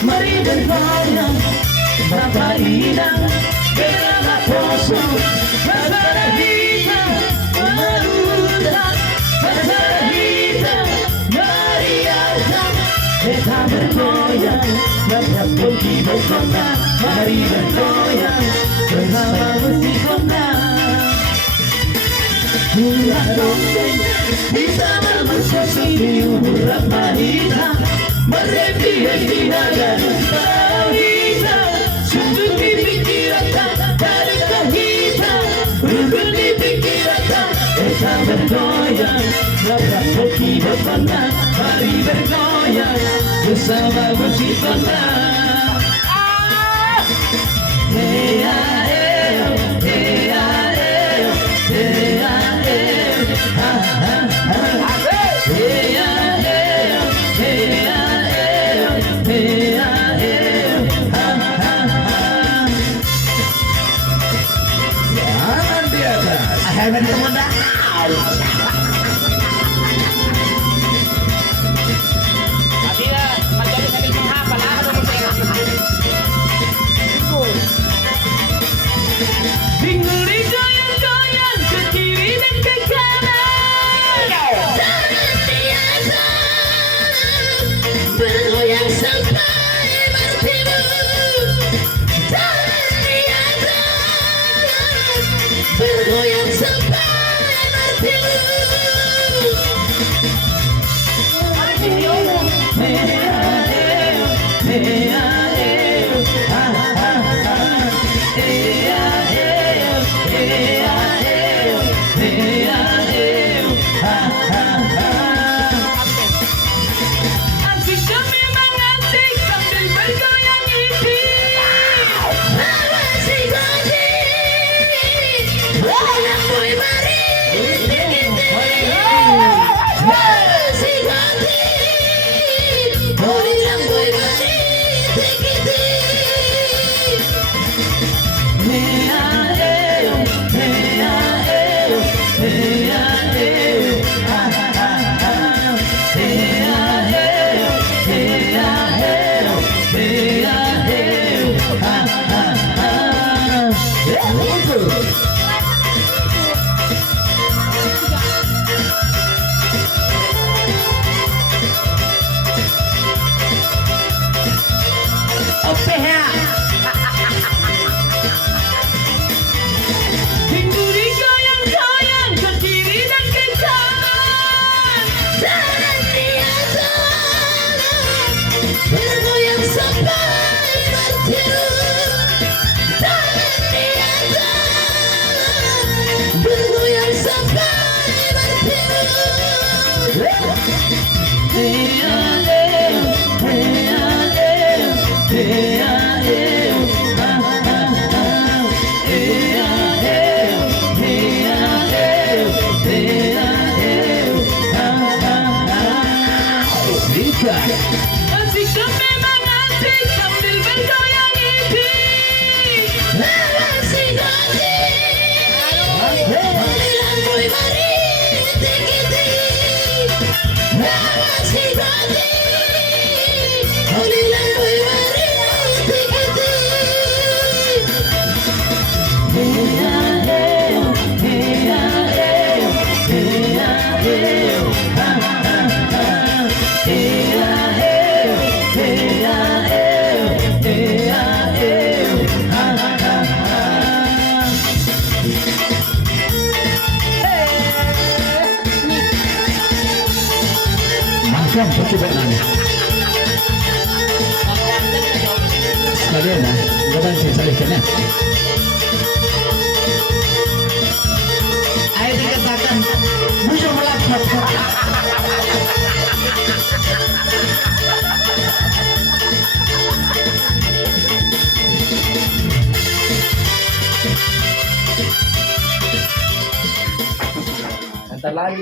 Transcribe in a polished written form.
Mari bergoyang, berpalinang, bersama poso, bersama kita meludah, bersama kita meriahkan. Kita bergoyang, berpakaian di kota. Mari bergoyang, bersama musik kota. Hingga dongeng, bisa bermusik urap mahita. Merempi dan kita sujud di pikiran dari kita rukun di pikiran kita bergoyang dapat pergi bersama mari bergoyang bersama bersama hey Heaven to the house. Dia menjadi sambil menghafal apa Bingung goyang-goyang ke kiri dan ke kanan. Jangan biasa bergoyang sampai bertimbul. Jangan biasa bergoyang sampai bertimbul. Asik memang asik sambil bergoyang ini. Asik asik. Mari mari tinggi. Asik asik. Mari mari tinggi. Macam percoba nanya. Sekalian lah, gaban saya salihkan ya. Ayo dikatakan, bujur melapor. Ntar lagi.